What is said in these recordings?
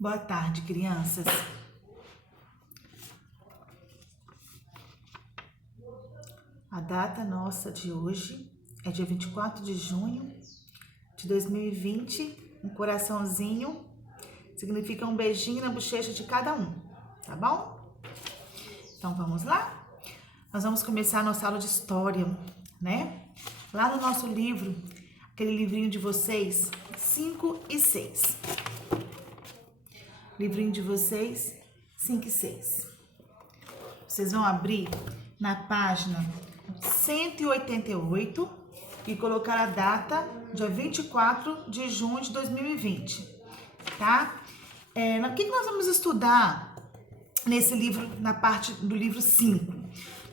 Boa tarde, crianças. A data nossa de hoje é dia 24 de junho de 2020. Um coraçãozinho significa um beijinho na bochecha de cada um, tá bom? Então vamos lá? Nós vamos começar a nossa aula de história, né? Lá no nosso livro, aquele livrinho de vocês, 5 e 6. Livrinho de vocês, 5 e 6. Vocês vão abrir na página 188 e colocar a data, dia 24 de junho de 2020, tá? O que nós vamos estudar nesse livro, na parte do livro 5?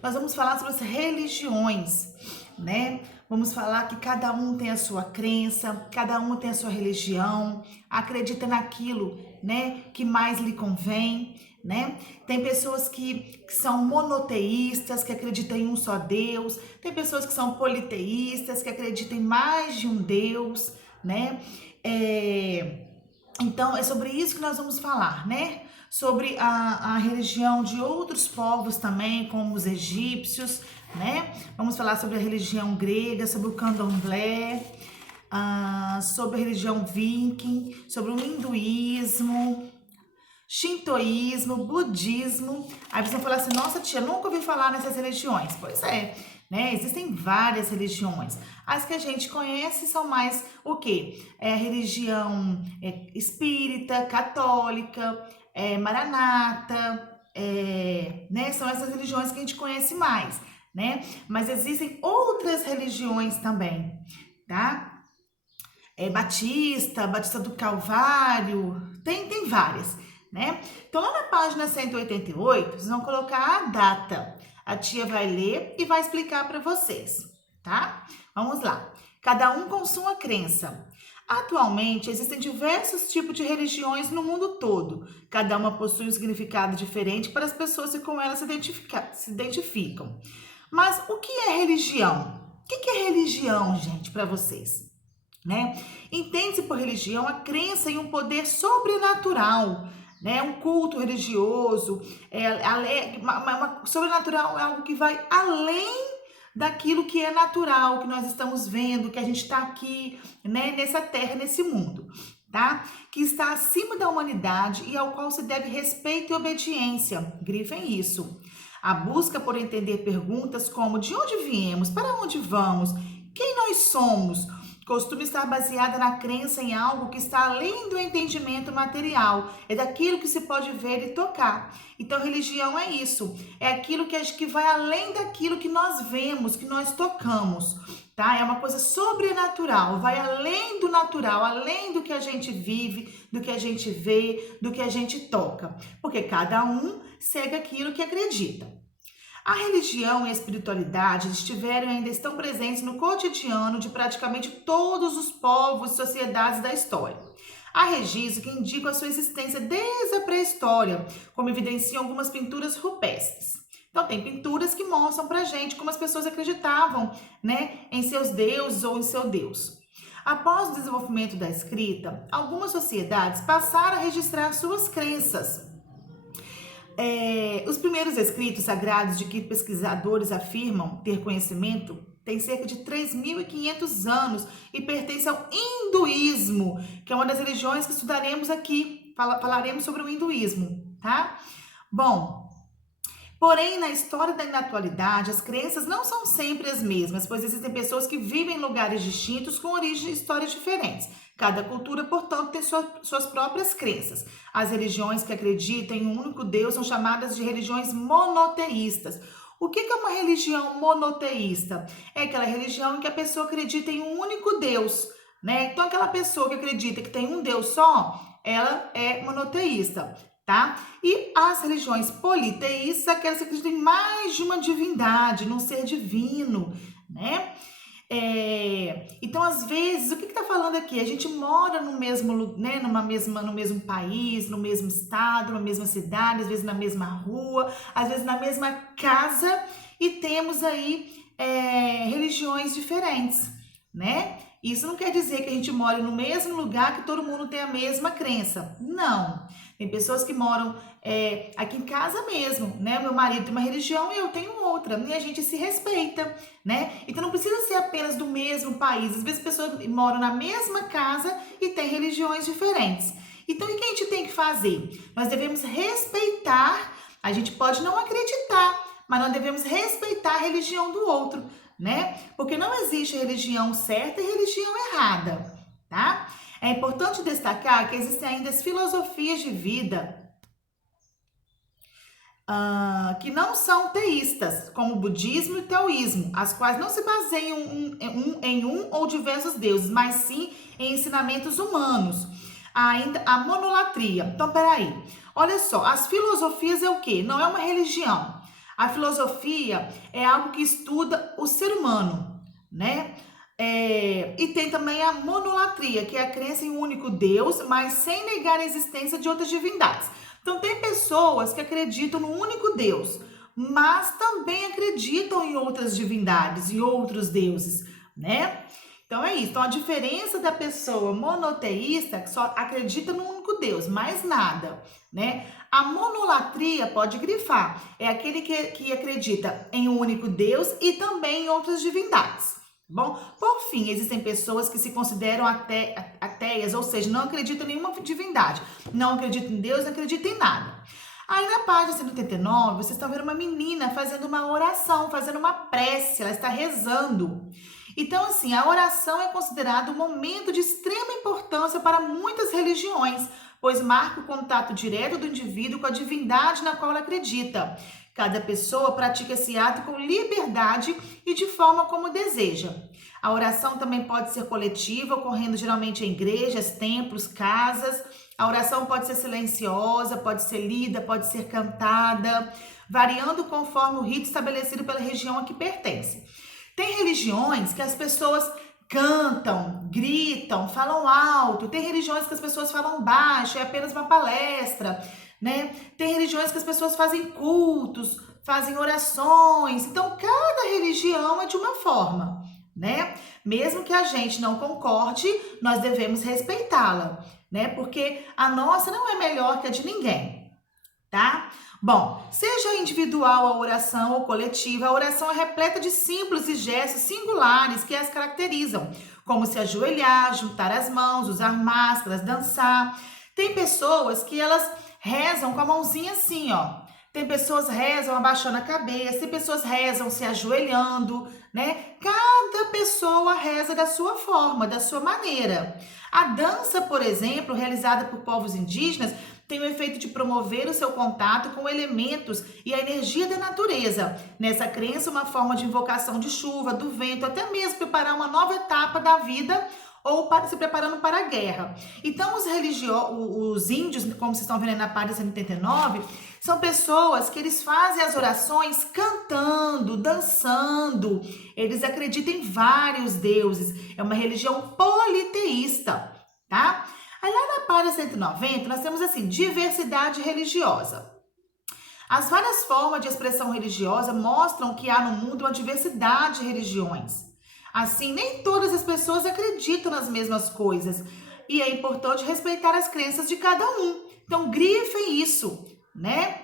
Nós vamos falar sobre as religiões, né? Vamos falar que cada um tem a sua crença, cada um tem a sua religião, acredita naquilo, né, que mais lhe convém, né? Tem pessoas que são monoteístas, que acreditam em um só Deus, tem pessoas que são politeístas, que acreditam em mais de um Deus, né? Então, é sobre isso que nós vamos falar, né? Sobre a religião de outros povos também, como os egípcios, né? Vamos falar sobre a religião grega, sobre o candomblé, sobre a religião viking, sobre o hinduísmo, shintoísmo, budismo. Aí vocês vão falar assim, nossa tia, nunca ouvi falar nessas religiões. Pois é, né? Existem várias religiões. As que a gente conhece são mais o quê? A religião espírita, católica, maranata, né? São essas religiões que a gente conhece mais, né? Mas existem outras religiões também, tá? Batista do Calvário, tem várias, né? Então lá na página 188, vocês vão colocar a data. A tia vai ler e vai explicar para vocês, tá? Vamos lá. Cada um com sua crença. Atualmente, existem diversos tipos de religiões no mundo todo. Cada uma possui um significado diferente para as pessoas que com elas se identificam. Mas o que é religião? O que é religião, gente, para vocês? Né? Entende-se por religião a crença em um poder sobrenatural, né? Um culto religioso, sobrenatural é algo que vai além daquilo que é natural, que nós estamos vendo, que a gente está aqui, né, nessa terra, nesse mundo, tá? Que está acima da humanidade e ao qual se deve respeito e obediência. Grifem isso. A busca por entender perguntas como de onde viemos, para onde vamos, quem nós somos, costuma estar baseada na crença em algo que está além do entendimento material, é daquilo que se pode ver e tocar. Então, religião é isso, é aquilo que vai além daquilo que nós vemos, que nós tocamos, tá? É uma coisa sobrenatural, vai além do natural, além do que a gente vive, do que a gente vê, do que a gente toca, porque cada um segue aquilo que acredita. A religião e a espiritualidade estiveram e ainda estão presentes no cotidiano de praticamente todos os povos e sociedades da história. Há registros que indicam a sua existência desde a pré-história, como evidenciam algumas pinturas rupestres. Então, tem pinturas que mostram pra gente como as pessoas acreditavam, né, em seus deuses ou em seu Deus. Após o desenvolvimento da escrita, algumas sociedades passaram a registrar suas crenças. Os primeiros escritos sagrados de que pesquisadores afirmam ter conhecimento têm cerca de 3.500 anos e pertencem ao hinduísmo, que é uma das religiões que estudaremos aqui. Falaremos sobre o hinduísmo, tá? Bom, porém, na história da atualidade, as crenças não são sempre as mesmas, pois existem pessoas que vivem em lugares distintos com origem e histórias diferentes. Cada cultura, portanto, tem suas próprias crenças. As religiões que acreditam em um único Deus são chamadas de religiões monoteístas. O que é uma religião monoteísta? É aquela religião em que a pessoa acredita em um único Deus, né? Então, aquela pessoa que acredita que tem um Deus só, ela é monoteísta, tá? E as religiões politeístas, aquelas que acreditam em mais de uma divindade, num ser divino, né? Então, às vezes, o que está falando aqui? A gente mora no mesmo, né, no mesmo país, no mesmo estado, na mesma cidade, às vezes na mesma rua, às vezes na mesma casa, e temos aí religiões diferentes, né? Isso não quer dizer que a gente mora no mesmo lugar que todo mundo tem a mesma crença. Não. Tem pessoas que moram aqui em casa mesmo, né? Meu marido tem uma religião e eu tenho outra. E a gente se respeita, né? Então não precisa ser apenas do mesmo país. Às vezes pessoas moram na mesma casa e têm religiões diferentes. Então o que a gente tem que fazer? Nós devemos respeitar. A gente pode não acreditar, mas nós devemos respeitar a religião do outro, né? Porque não existe religião certa e religião errada, tá? É importante destacar que existem ainda as filosofias de vida que não são teístas, como o budismo e o taoísmo, as quais não se baseiam em um ou diversos deuses, mas sim em ensinamentos humanos. Ainda a monolatria. Então, peraí. Olha só, as filosofias é o quê? Não é uma religião. A filosofia é algo que estuda o ser humano, né? E tem também a monolatria, que é a crença em um único Deus, mas sem negar a existência de outras divindades. Então, tem pessoas que acreditam no único Deus, mas também acreditam em outras divindades, em outros deuses, né? Então, é isso. Então, a diferença da pessoa monoteísta, que só acredita no único Deus, mais nada, né? A monolatria, pode grifar, é aquele que acredita em um único Deus e também em outras divindades. Bom, por fim, existem pessoas que se consideram ateias, ou seja, não acreditam em nenhuma divindade, não acreditam em Deus, não acreditam em nada. Aí na página 189, vocês estão vendo uma menina fazendo uma oração, fazendo uma prece, ela está rezando. Então, assim, a oração é considerada um momento de extrema importância para muitas religiões, pois marca o contato direto do indivíduo com a divindade na qual ela acredita. Cada pessoa pratica esse ato com liberdade e de forma como deseja. A oração também pode ser coletiva, ocorrendo geralmente em igrejas, templos, casas. A oração pode ser silenciosa, pode ser lida, pode ser cantada, variando conforme o rito estabelecido pela região a que pertence. Tem religiões que as pessoas cantam, gritam, falam alto. Tem religiões que as pessoas falam baixo, é apenas uma palestra, né? Tem religiões que as pessoas fazem cultos, fazem orações. Então, cada religião é de uma forma, né? Mesmo que a gente não concorde, nós devemos respeitá-la, né? Porque a nossa não é melhor que a de ninguém, tá? Bom, seja individual a oração ou coletiva, a oração é repleta de símbolos e gestos singulares que as caracterizam, como se ajoelhar, juntar as mãos, usar máscaras, dançar. Tem pessoas que elas rezam com a mãozinha assim, ó. Tem pessoas rezam abaixando a cabeça, tem pessoas rezam se ajoelhando, né? Cada pessoa reza da sua forma, da sua maneira. A dança, por exemplo, realizada por povos indígenas, tem o efeito de promover o seu contato com elementos e a energia da natureza. Nessa crença, uma forma de invocação de chuva, do vento, até mesmo preparar uma nova etapa da vida ou se preparando para a guerra. Então, os índios, como vocês estão vendo na página 189, são pessoas que eles fazem as orações cantando, dançando. Eles acreditam em vários deuses. É uma religião politeísta, tá? Aí lá na página 190, nós temos assim, diversidade religiosa. As várias formas de expressão religiosa mostram que há no mundo uma diversidade de religiões. Assim, nem todas as pessoas acreditam nas mesmas coisas e é importante respeitar as crenças de cada um. Então, grifem isso, né?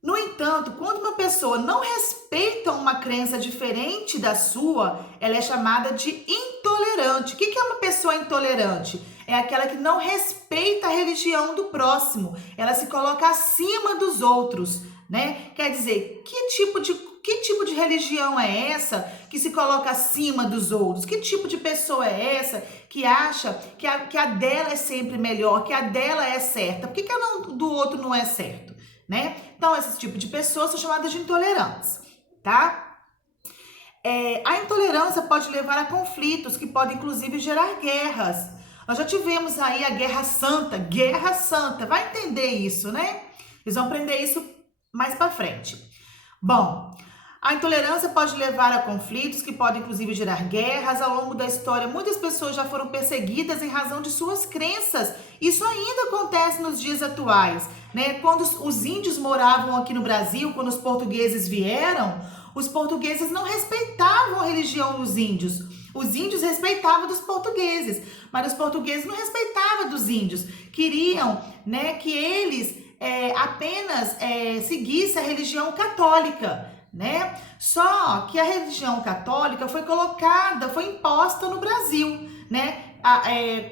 No entanto, quando uma pessoa não respeita uma crença diferente da sua, ela é chamada de intolerante. O que é uma pessoa intolerante? É aquela que não respeita a religião do próximo. Ela se coloca acima dos outros, né? Quer dizer, que tipo de religião é essa que se coloca acima dos outros? Que tipo de pessoa é essa que acha que a dela é sempre melhor, que a dela é certa? Por que a do outro não é certo, né? Então, esse tipo de pessoas são chamadas de intolerantes, tá? A intolerância pode levar a conflitos que podem, inclusive, gerar guerras. Nós já tivemos aí a Guerra Santa, vai entender isso, né? Eles vão aprender isso mais para frente. Bom, a intolerância pode levar a conflitos que podem, inclusive, gerar guerras. Ao longo da história, muitas pessoas já foram perseguidas em razão de suas crenças. Isso ainda acontece nos dias atuais, né? Quando os índios moravam aqui no Brasil, quando os portugueses vieram, os portugueses não respeitavam a religião dos índios. Os índios respeitavam dos portugueses, mas os portugueses não respeitavam dos índios. Queriam, né, que eles apenas seguissem a religião católica, né? Só que a religião católica foi imposta no Brasil, né?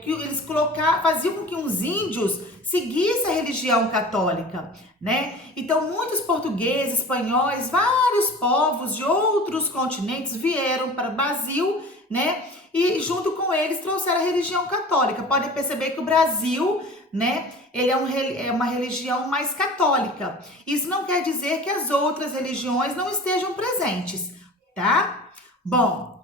Que eles faziam com que os índios seguissem a religião católica, né? Então, muitos portugueses, espanhóis, vários povos de outros continentes vieram para o Brasil, né? E junto com eles trouxeram a religião católica. Podem perceber que o Brasil, né, ele é uma religião mais católica. Isso não quer dizer que as outras religiões não estejam presentes, tá? Bom,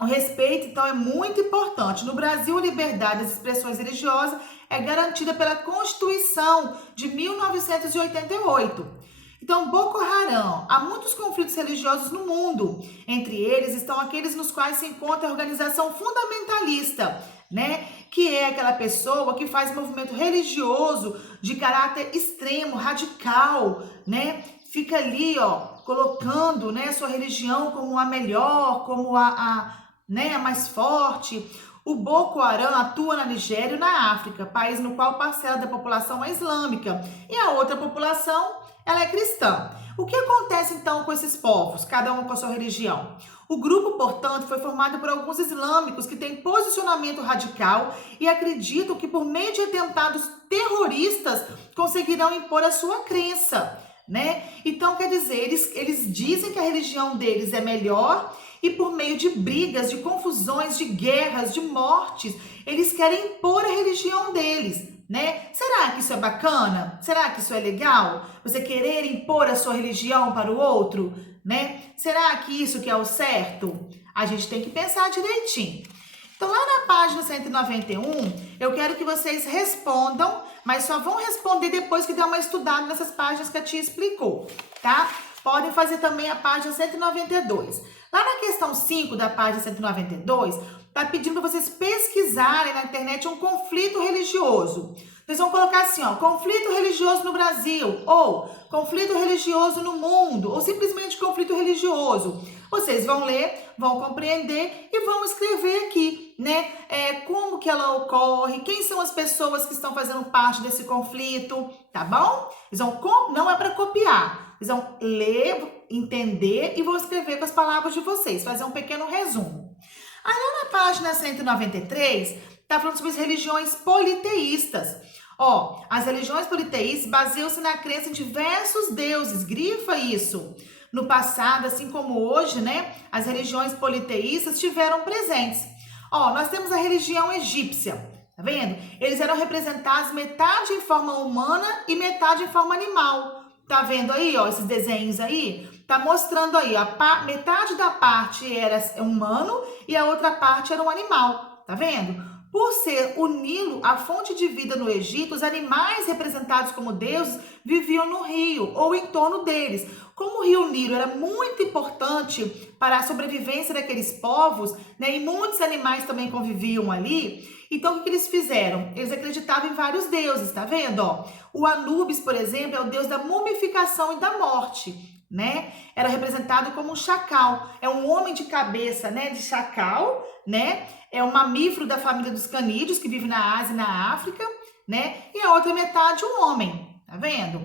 o respeito, então, é muito importante. No Brasil, a liberdade das expressões religiosas é garantida pela Constituição de 1988. Então, Boko Haram, há muitos conflitos religiosos no mundo. Entre eles estão aqueles nos quais se encontra a organização fundamentalista, né? Que é aquela pessoa que faz movimento religioso de caráter extremo, radical, né? Fica ali, ó, colocando, né, sua religião como a melhor, como né, a mais forte. O Boko Haram atua na Nigéria e na África, país no qual parcela da população é islâmica e a outra população ela é cristã. O que acontece então com esses povos, cada um com a sua religião? O grupo, portanto, foi formado por alguns islâmicos que têm posicionamento radical e acreditam que por meio de atentados terroristas conseguirão impor a sua crença, né? Então, quer dizer, eles dizem que a religião deles é melhor e por meio de brigas, de confusões, de guerras, de mortes, eles querem impor a religião deles, né? Será que isso é bacana? Será que isso é legal? Você querer impor a sua religião para o outro, né? Será que isso que é o certo? A gente tem que pensar direitinho. Então, lá na página 191, eu quero que vocês respondam, mas só vão responder depois que der uma estudada nessas páginas que a tia explicou, tá? Podem fazer também a página 192. Lá na questão 5 da página 192, tá pedindo para vocês pesquisarem na internet um conflito religioso. Vocês vão colocar assim, ó, conflito religioso no Brasil, ou conflito religioso no mundo, ou simplesmente conflito religioso. Vocês vão ler, vão compreender e vão escrever aqui, né? Como que ela ocorre, quem são as pessoas que estão fazendo parte desse conflito, tá bom? Não é para copiar, eles vão ler, entender e vão escrever com as palavras de vocês, fazer um pequeno resumo. Aí lá na página 193, tá falando sobre as religiões politeístas. Ó, as religiões politeístas baseiam-se na crença em diversos deuses, grifa isso. No passado, assim como hoje, né, as religiões politeístas estiveram presentes. Ó, nós temos a religião egípcia, tá vendo? Eles eram representados metade em forma humana e metade em forma animal. Tá vendo aí, ó, esses desenhos aí? Tá mostrando aí, ó, metade da parte era humano e a outra parte era um animal, tá vendo? Por ser o Nilo a fonte de vida no Egito, os animais representados como deuses viviam no rio ou em torno deles. Como o rio Nilo era muito importante para a sobrevivência daqueles povos, né, e muitos animais também conviviam ali, então o que eles fizeram? Eles acreditavam em vários deuses, tá vendo? Ó, o Anubis, por exemplo, é o deus da mumificação e da morte, né? Era representado como um chacal, é um homem de cabeça, né, de chacal, né? É um mamífero da família dos canídeos que vive na Ásia e na África, né? E a outra metade um homem, tá vendo?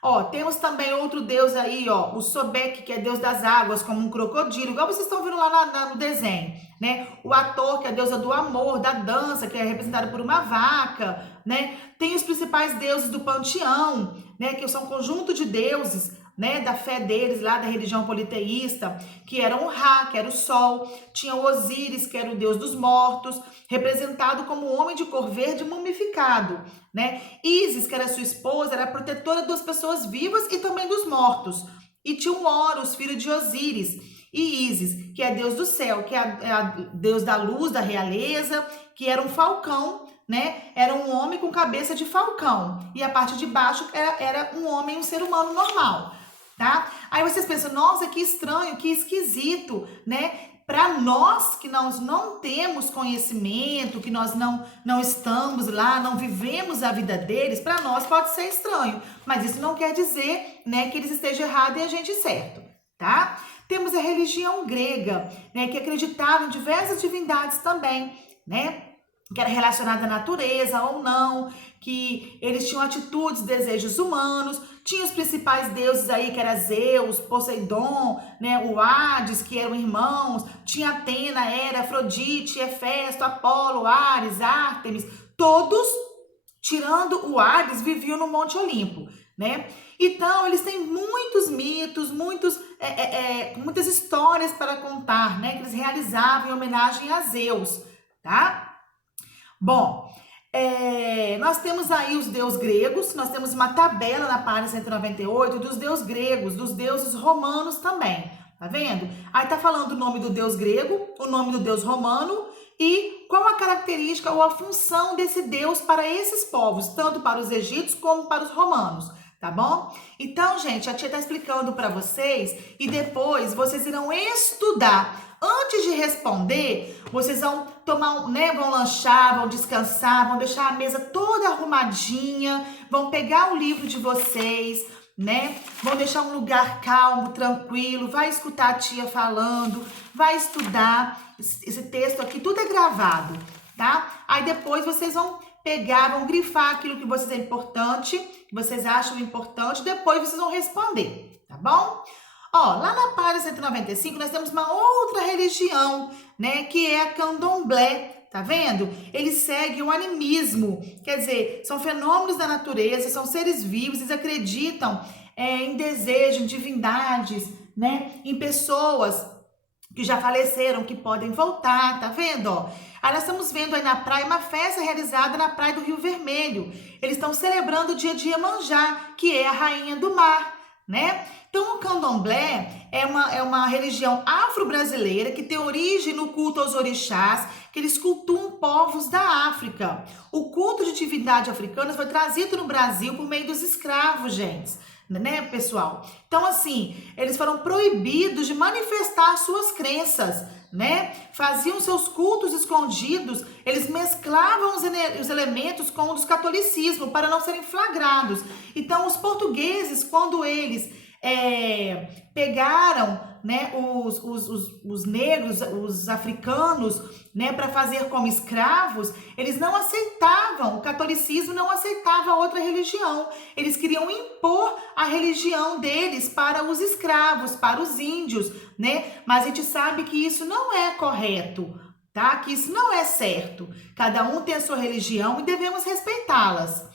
Ó, temos também outro deus aí, ó, o Sobek, que é deus das águas, como um crocodilo, igual vocês estão vendo lá no desenho, né? O Ator, que é a deusa do amor, da dança, que é representada por uma vaca, né? Tem os principais deuses do panteão, né? Que são um conjunto de deuses, né, da fé deles lá, da religião politeísta, que eram o Ra, que era o sol, tinha o Osíris, que era o deus dos mortos, representado como um homem de cor verde mumificado, né? Ísis, que era sua esposa, era a protetora das pessoas vivas e também dos mortos. E tinha o Horus, filho de Osíris, e Ísis, que é deus do céu, que é a deus da luz, da realeza, que era um falcão, né? Era um homem com cabeça de falcão, e a parte de baixo era um homem, um ser humano normal. Tá? Aí vocês pensam, nossa, que estranho, que esquisito, né? Para nós que nós não temos conhecimento, que nós não estamos lá, não vivemos a vida deles, para nós pode ser estranho, mas isso não quer dizer, né, que eles estejam errados e a gente certo, tá? Temos a religião grega, né, que acreditava em diversas divindades também, né? Que era relacionada à natureza ou não, que eles tinham atitudes, desejos humanos, tinha os principais deuses aí, que era Zeus, Poseidon, né, o Hades, que eram irmãos, tinha Atena, Hera, Afrodite, Hefesto, Apolo, Ares, Ártemis, todos, tirando o Hades, viviam no Monte Olimpo, né? Então, eles têm muitos mitos, muitas histórias para contar, né, que eles realizavam em homenagem a Zeus, tá? Bom, nós temos aí os deuses gregos, nós temos uma tabela na página 198 dos deuses gregos, dos deuses romanos também, tá vendo? Aí tá falando o nome do deus grego, o nome do deus romano e qual a característica ou a função desse deus para esses povos, tanto para os egípcios como para os romanos, tá bom? Então, gente, a tia tá explicando para vocês e depois vocês irão estudar. Antes de responder, vocês vão tomar, né, vão lanchar, vão descansar, vão deixar a mesa toda arrumadinha, vão pegar o livro de vocês, né? Vão deixar um lugar calmo, tranquilo, vai escutar a tia falando, vai estudar. Esse texto aqui, tudo é gravado, tá? Aí depois vocês vão pegar, vão grifar aquilo que vocês é importante, que vocês acham importante, depois vocês vão responder, tá bom? Ó, lá na página 195 nós temos uma outra religião, né, que é a candomblé, tá vendo? Eles seguem o animismo, quer dizer, são fenômenos da natureza, são seres vivos, eles acreditam em desejo, em divindades, né, em pessoas que já faleceram, que podem voltar, tá vendo, ó? Aí nós estamos vendo aí na praia uma festa realizada na praia do Rio Vermelho. Eles estão celebrando o dia de Iemanjá, que é a rainha do mar, né? Então, o candomblé é uma religião afro-brasileira que tem origem no culto aos orixás, que eles cultuam povos da África. O culto de divindade africana foi trazido no Brasil por meio dos escravos, gente, né, pessoal? Então, assim, eles foram proibidos de manifestar suas crenças, né? Faziam seus cultos escondidos, eles mesclavam os elementos com os do catolicismo para não serem flagrados. Então, os portugueses, quando eles pegaram, né, os negros, os africanos, né, para fazer como escravos, eles não aceitavam, o catolicismo não aceitava outra religião. Eles queriam impor a religião deles para os escravos, para os índios, né? Mas a gente sabe que isso não é correto, tá? Que isso não é certo. Cada um tem a sua religião e devemos respeitá-las.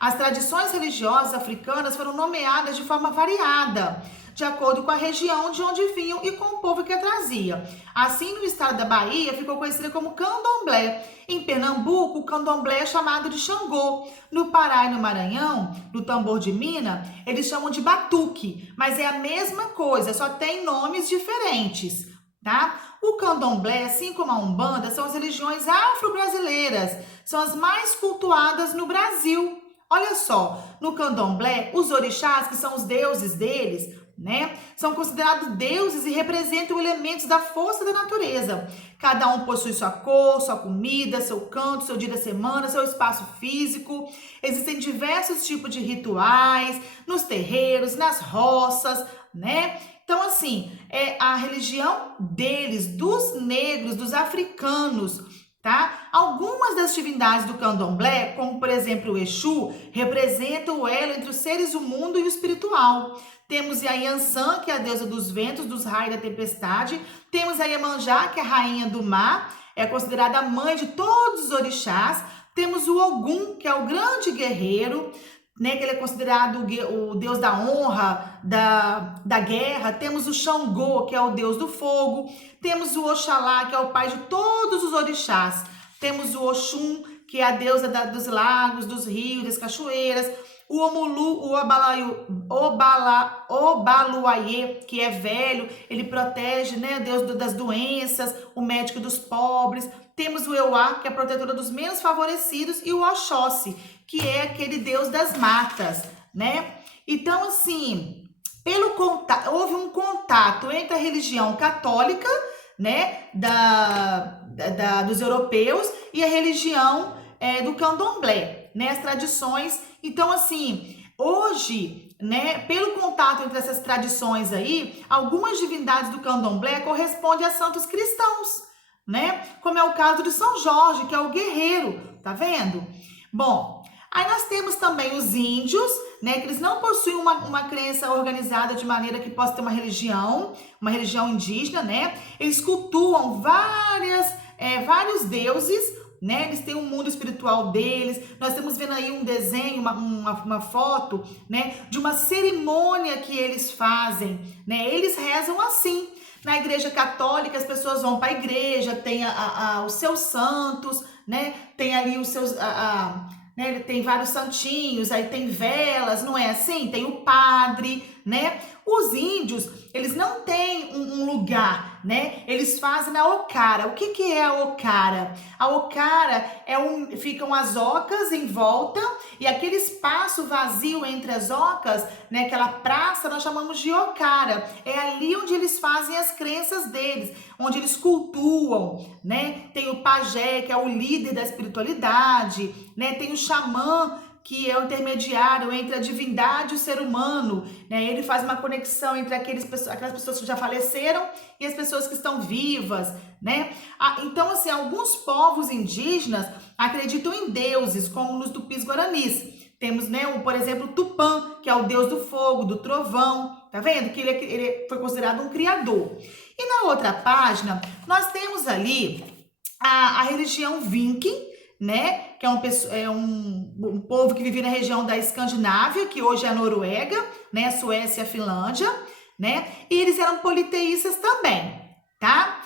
As tradições religiosas africanas foram nomeadas de forma variada, de acordo com a região de onde vinham e com o povo que a trazia. Assim, no estado da Bahia, ficou conhecida como candomblé. Em Pernambuco, o candomblé é chamado de Xangô. No Pará e no Maranhão, no tambor de mina, eles chamam de batuque. Mas é a mesma coisa, só tem nomes diferentes, tá? O candomblé, assim como a Umbanda, são as religiões afro-brasileiras. São as mais cultuadas no Brasil. Olha só, no candomblé, os orixás, que são os deuses deles, né, são considerados deuses e representam elementos da força da natureza. Cada um possui sua cor, sua comida, seu canto, seu dia da semana, seu espaço físico. Existem diversos tipos de rituais nos terreiros, nas roças, né? Então, assim, é a religião deles, dos negros, dos africanos, tá? Algumas das divindades do candomblé, como por exemplo o Exu, representam o elo entre os seres do mundo e o espiritual. Temos a Yansan, que é a deusa dos ventos, dos raios e da tempestade. Temos a Iemanjá, que é a rainha do mar, é considerada a mãe de todos os orixás. Temos o Ogum, que é o grande guerreiro, né, que ele é considerado o deus da honra, da guerra. Temos o Xangô, que é o deus do fogo. Temos o Oxalá, que é o pai de todos os orixás. Temos o Oxum, que é a deusa dos lagos, dos rios, das cachoeiras. O Omulu, o Obaluayê, que é velho, ele protege, né, Deus das doenças, o médico dos pobres. Temos o Euá, que é a protetora dos menos favorecidos, e o Oxóssi, que é aquele deus das matas, né? Então, assim, houve um contato entre a religião católica, né, dos europeus, e a religião do candomblé, né, as tradições. Então, assim, Hoje, né, pelo contato entre essas tradições aí, algumas divindades do candomblé correspondem a santos cristãos, né? Como é o caso de São Jorge, que é o guerreiro, tá vendo? Bom, aí nós temos também os índios, né, que eles não possuem uma crença organizada de maneira que possa ter uma religião indígena, né? Eles cultuam vários deuses, né? Eles têm um mundo espiritual deles. Nós estamos vendo aí um desenho, uma foto, né, de uma cerimônia que eles fazem, né? Eles rezam assim. Na igreja católica, as pessoas vão para a igreja, tem os seus santos, né? Tem ali os seus... né? Ele tem vários santinhos, aí tem velas, não é assim? Tem o padre, né? Os índios, eles não têm um lugar, né? Eles fazem na ocara. O que é a ocara? A ocara ficam as ocas em volta e aquele espaço vazio entre as ocas, né? Aquela praça, nós chamamos de ocara. É ali onde eles fazem as crenças deles, onde eles cultuam, né? Tem o pajé, que é o líder da espiritualidade, né? Tem o xamã, que é o intermediário entre a divindade e o ser humano, né? Ele faz uma conexão entre aquelas pessoas que já faleceram e as pessoas que estão vivas, né? Então, assim, alguns povos indígenas acreditam em deuses, como nos tupis-guaranis. Temos, né, por exemplo, o Tupã, que é o deus do fogo, do trovão, tá vendo? Que ele foi considerado um criador. E na outra página, nós temos ali a religião Viking, né, que é um povo que vivia na região da Escandinávia, que hoje é a Noruega, né, Suécia e a Finlândia, né, e eles eram politeístas também, tá?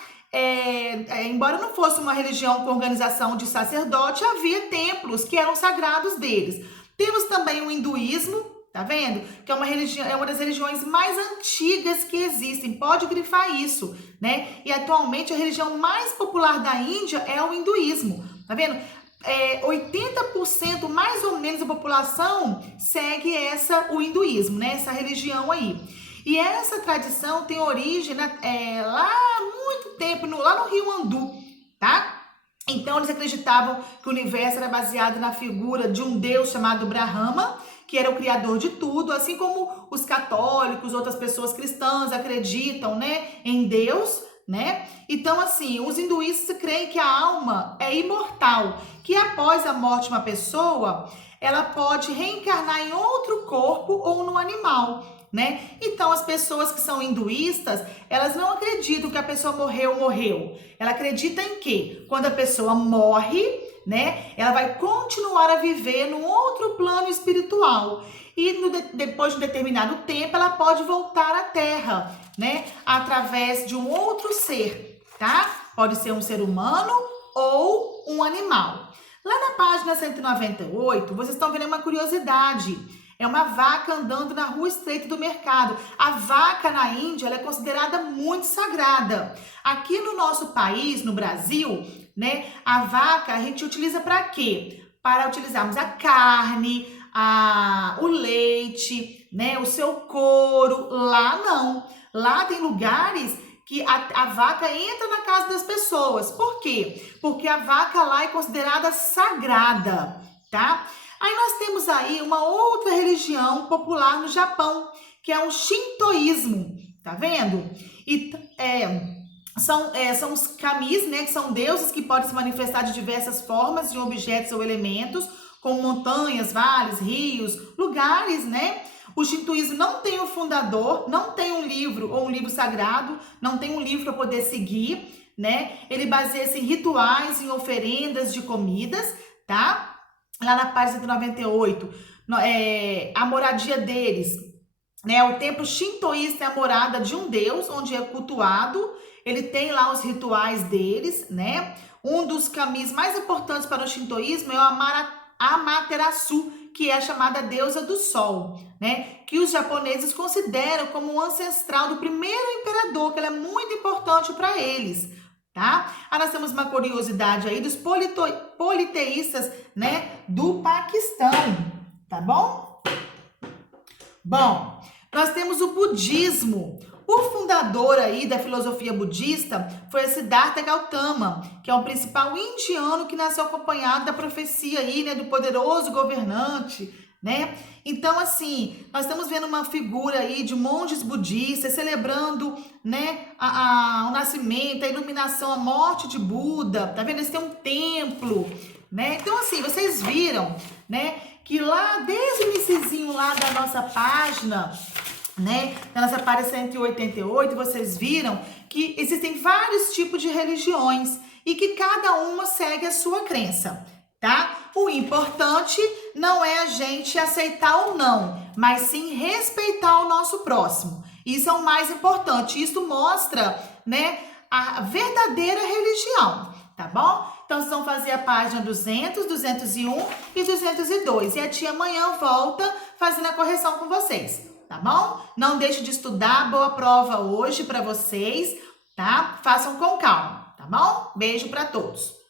Embora não fosse uma religião com organização de sacerdote, havia templos que eram sagrados deles. Temos também o hinduísmo, tá vendo? Que é uma das religiões mais antigas que existem, pode grifar isso, né? E atualmente a religião mais popular da Índia é o hinduísmo, tá vendo? 80% mais ou menos da população segue o hinduísmo, né? Essa religião aí. E essa tradição tem origem lá há muito tempo, lá no Rio Andu, tá? Então eles acreditavam que o universo era baseado na figura de um deus chamado Brahma, que era o criador de tudo, assim como os católicos, outras pessoas cristãs acreditam, né, em Deus, né? Então, assim, os hinduístas creem que a alma é imortal, que após a morte de uma pessoa, ela pode reencarnar em outro corpo ou no animal, né? Então, as pessoas que são hinduístas, elas não acreditam que a pessoa morreu. Ela acredita em que quando a pessoa morre, né, ela vai continuar a viver num outro plano espiritual. E depois de um determinado tempo, ela pode voltar à Terra, né, através de um outro ser, tá? Pode ser um ser humano ou um animal. Lá na página 198, vocês estão vendo uma curiosidade. É uma vaca andando na rua estreita do mercado. A vaca na Índia, ela é considerada muito sagrada. Aqui no nosso país, no Brasil, né, a vaca a gente utiliza para quê? Para utilizarmos a carne, o leite, né, o seu couro. Lá não. Lá tem lugares que a vaca entra na casa das pessoas. Por quê? Porque a vaca lá é considerada sagrada, tá? Aí nós temos aí uma outra religião popular no Japão, que é o shintoísmo, tá vendo? E são os kamis, né, que são deuses que podem se manifestar de diversas formas, em objetos ou elementos, como montanhas, vales, rios, lugares, né? O shintoísmo não tem um fundador, não tem um livro ou um livro sagrado, não tem um livro para poder seguir, né? Ele baseia-se em rituais, em oferendas de comidas, tá? Lá na página 198, a moradia deles, né? O templo shintoísta é a morada de um deus, onde é cultuado. Ele tem lá os rituais deles, né? Um dos kamis mais importantes para o shintoísmo é o Amaterasu, que é a chamada deusa do sol, né? Que os japoneses consideram como o ancestral do primeiro imperador, que ela é muito importante para eles, tá? Nós temos uma curiosidade aí dos politeístas, né, do Paquistão, tá bom? Bom, nós temos o budismo. O fundador aí da filosofia budista foi a Siddhartha Gautama, que é o principal indiano que nasceu acompanhado da profecia aí, né, do poderoso governante, né? Então, assim, nós estamos vendo uma figura aí de monges budistas celebrando, né, o nascimento, a iluminação, a morte de Buda, tá vendo? Eles têm um templo, né? Então, assim, vocês viram, né, que lá desde o iniciozinho lá da nossa página, né, na nossa página 188, vocês viram que existem vários tipos de religiões e que cada uma segue a sua crença, tá? O importante não é a gente aceitar ou não, mas sim respeitar o nosso próximo. Isso é o mais importante. Isso mostra, né, a verdadeira religião, tá bom? Então, vocês vão fazer a página 200, 201 e 202. E a tia amanhã volta fazendo a correção com vocês, tá bom? Não deixe de estudar. Boa prova hoje para vocês, tá? Façam com calma, tá bom? Beijo para todos.